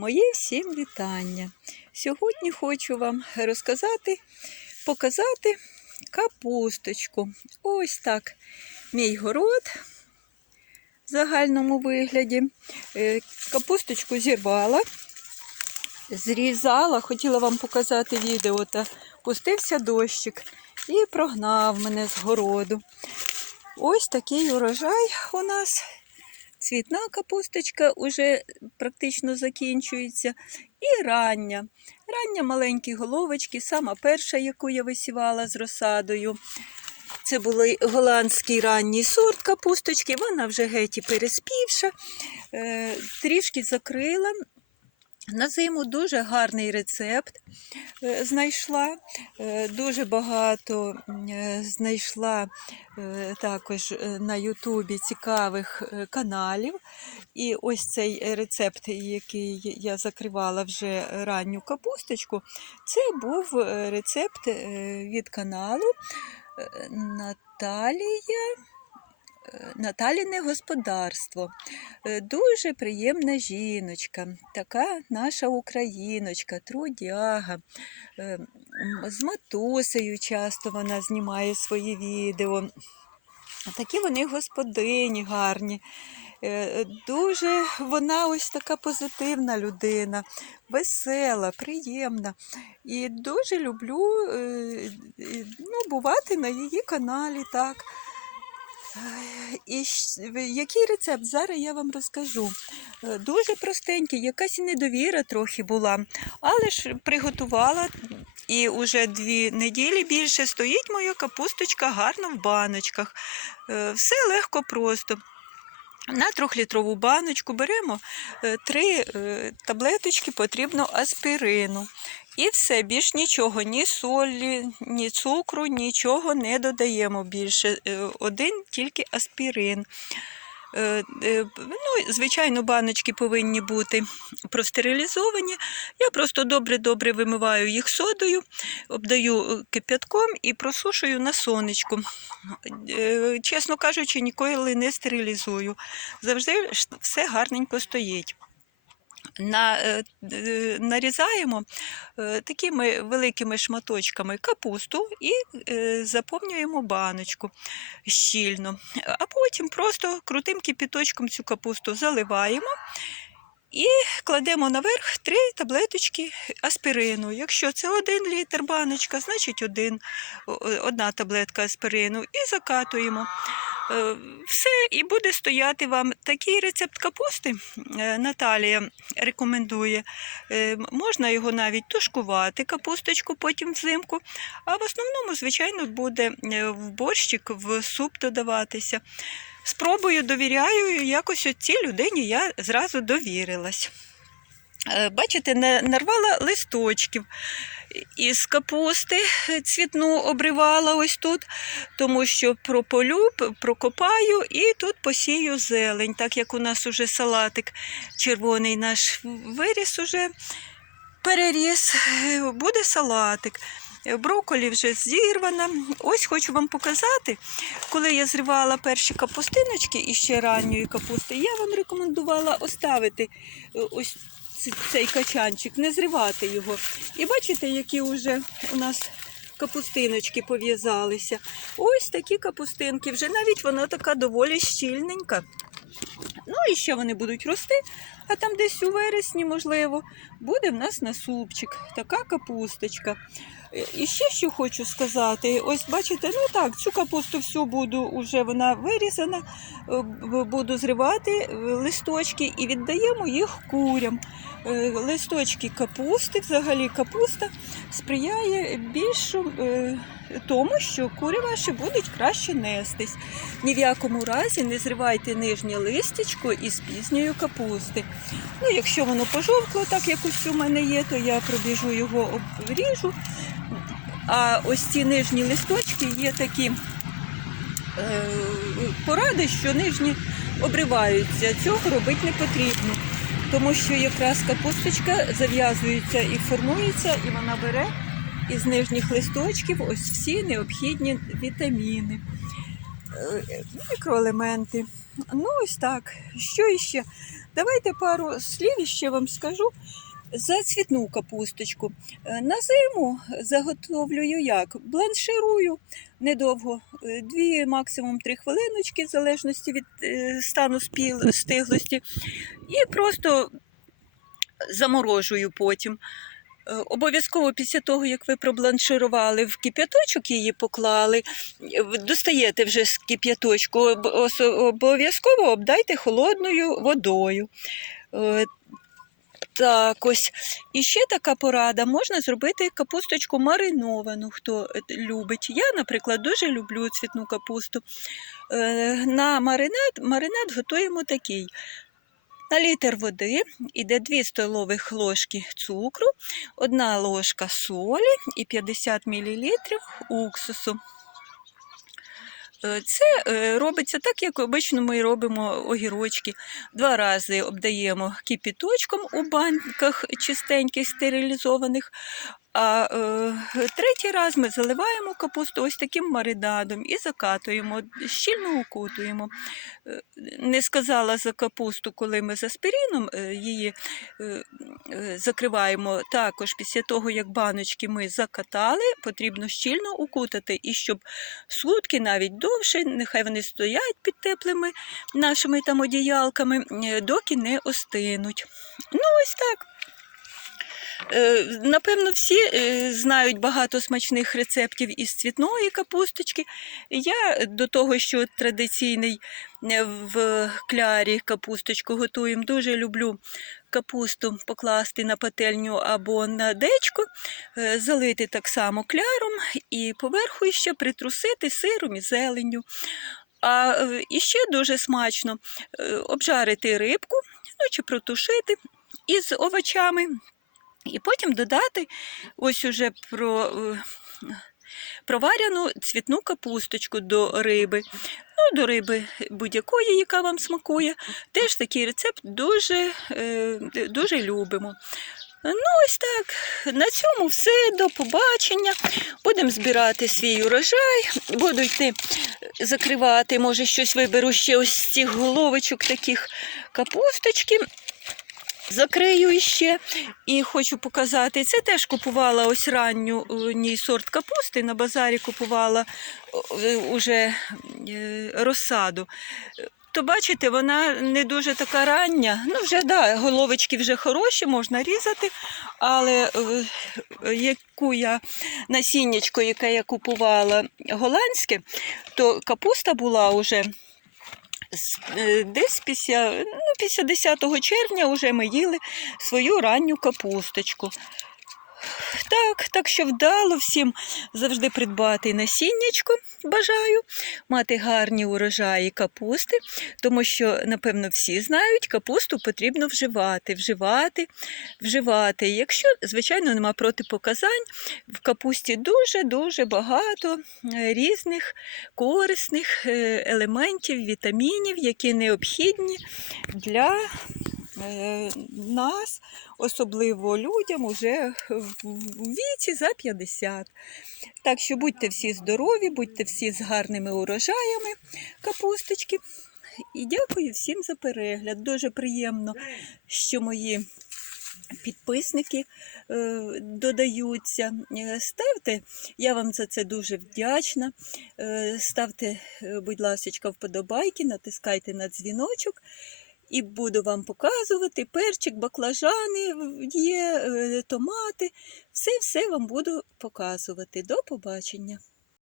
Мої всім вітання. Сьогодні хочу вам розказати, показати капусточку. Ось так мій город в загальному вигляді. Е, Капусточку зірвала, зрізала, хотіла вам показати відео, та пустився дощик і прогнав мене з городу. Ось такий урожай у нас. Цвітна капусточка вже практично закінчується. І рання. Рання маленькі головочки, сама перша, яку я висівала з розсадою. Це був голландський ранній сорт капусточки, вона вже геть і переспівша, е, трішки закрила. На зиму дуже гарний рецепт е, знайшла. Е, Дуже багато е, знайшла також на Ютубі цікавих каналів. І ось цей рецепт, який я закривала вже ранню капусточку, це був рецепт від каналу Наталія. Наталіне господарство. Е, Дуже приємна жіночка, така наша україночка, трудяга. Е, З матусею часто вона знімає свої відео. Такі вони господині гарні. Е, Дуже вона ось така позитивна людина, весела, приємна. І дуже люблю ну, бувати на її каналі. так. Е, І який рецепт зараз я вам розкажу. Е, Дуже простенький, якась недовіра трохи була, але ж приготувала. І вже дві неділі більше стоїть моя капусточка гарно в баночках. Е, Все легко просто. На трьохлітрову баночку беремо е, три е, таблеточки потрібно аспірину. І все, більш нічого, ні солі, ні цукру, нічого не додаємо більше. Е, Один тільки аспірин. Е, е, Ну, звичайно, баночки повинні бути простерилізовані. Я просто добре-добре вимиваю їх содою, обдаю е, кип'ятком і просушую на сонечку. Чесно кажучи, ніколи не стерилізую. Завжди все гарненько стоїть. На, е, е, нарізаємо е, такими великими шматочками капусту і заповнюємо баночку щільно. А потім просто крутим кипіточком цю капусту заливаємо і кладемо наверх три таблеточки аспірину. Якщо це один літр баночка, значить один, одна таблетка аспірину і закатуємо. Е, Все, і буде стояти вам такий рецепт капусти. е, Наталія рекомендує. Е, Можна його навіть тушкувати, капусточку потім взимку. А в основному, звичайно, буде в борщик, в суп додаватися. Спробую, довіряю, якось цій людині я зразу довірилась. Бачите, на- нарвала листочків із капусти цвітну обривала ось тут, тому що прополю, прокопаю і тут посію зелень, так як у нас уже салатик червоний наш виріс уже переріс, буде салатик. Брокколі вже зірвана. Ось хочу вам показати, коли я зривала перші капустиночки із ще ранньої капусти, я вам рекомендувала оставити е, ось цей качанчик, не зривати його. І бачите, які вже у нас капустиночки пов'язалися. Ось такі капустинки. Вже навіть вона така доволі щільненька. Ну і ще вони будуть рости, а там десь у вересні, можливо, буде в нас на супчик така капусточка. І ще що хочу сказати: ось бачите, ну так, цю капусту всю буду вже вона вирізана, е, буду зривати е, листочки і віддаємо їх курям. Е, Листочки капусти, взагалі капуста сприяє більшому е, тому, що курі ваші будуть краще нестись. Ні в якому разі не зривайте нижнє листячко із пізньої капусти. Ну, якщо воно пожовкло, так як ось у мене є, то я пробіжу його обріжу. А ось ці нижні листочки є такі е, поради, що нижні обриваються. Цього робити не потрібно. Тому що якраз капусточка зав'язується і формується, і вона бере із нижніх листочків ось всі необхідні вітаміни, е, мікроелементи. Ну, ось так. Що іще? давайте пару слів ще вам скажу за цвітну капусточку. Е, На зиму заготовлюю як? Бланширую недовго, е, дві, максимум три хвилиночки, в залежності від е, стану спіл- стиглості, і просто заморожую потім. Обов'язково після того, як ви пробланширували, в кип'яточок її поклали, достаєте вже з кип'яточку, обов'язково обдайте холодною водою. Так, ось. І ще така порада: можна зробити капусточку мариновану, хто е, любить. Я, наприклад, дуже люблю цвітну капусту. Е, На маринад, маринад готуємо такий. На літр води йде 2 столових ложки цукру, 1 ложка солі і 50 мл уксусу. Е, Це е, робиться так, як обично ми робимо огірочки. Два рази обдаємо кипіточком у банках чистеньких, стерилізованих. А е, третій раз ми заливаємо капусту ось таким маринадом і закатуємо, щільно укутуємо. Е, Не сказала за капусту, коли ми з аспіріном е, її е, закриваємо. Також після того, як баночки ми закатали, потрібно щільно укутати, і щоб сутки навіть довше, нехай вони стоять під теплими нашими там одіялками, доки не остинуть. Ну, ось так. Е, Напевно, всі е, знають багато смачних рецептів із цвітної капусточки. Я до того, що традиційний е, в клярі капусточку готуємо, дуже люблю капусту покласти на пательню або на дечко, е, залити так само кляром і поверху ще притрусити сиром і зеленню. А і ще дуже смачно обжарити рибку, ну чи протушити із овочами. І потім додати ось уже про, е, проваряну цвітну капусточку до риби. Ну, до риби будь-якої, яка вам смакує. Теж такий рецепт дуже, е, дуже любимо. Ну, ось так. На цьому все. До побачення. Будемо збирати свій урожай, буду йти закривати. Може, щось виберу ще ось з цих головочок таких капусточки. Закрию іще і хочу показати. Це теж купувала ось ранню е, сорт капусти. На базарі купувала е, уже е, розсаду. То бачите, вона не дуже така рання. Ну, вже да, головочки вже хороші, можна різати. Але е, яку я насіннячко, яке я купувала голландське, то капуста була вже десь після, ну, після 10 червня вже ми їли свою ранню капусточку. Так, так що вдало всім завжди придбати насіннячко. Бажаю мати гарні урожаї капусти, тому що, напевно, всі знають, капусту потрібно вживати, вживати, вживати. Якщо, звичайно, нема протипоказань, в капусті дуже-дуже багато е, різних корисних е, елементів, вітамінів, які необхідні для нас, особливо людям уже в віці за 50. Так що будьте всі здорові, будьте всі з гарними урожаями капусточки. І дякую всім за перегляд. Дуже приємно, що мої підписники е, додаються. Е, Ставте, я вам за це дуже вдячна. Е, Ставте, е, будь ласка, вподобайки, натискайте на дзвіночок. І буду вам показувати перчик, баклажани є, е, томати. Все-все вам буду показувати. До побачення.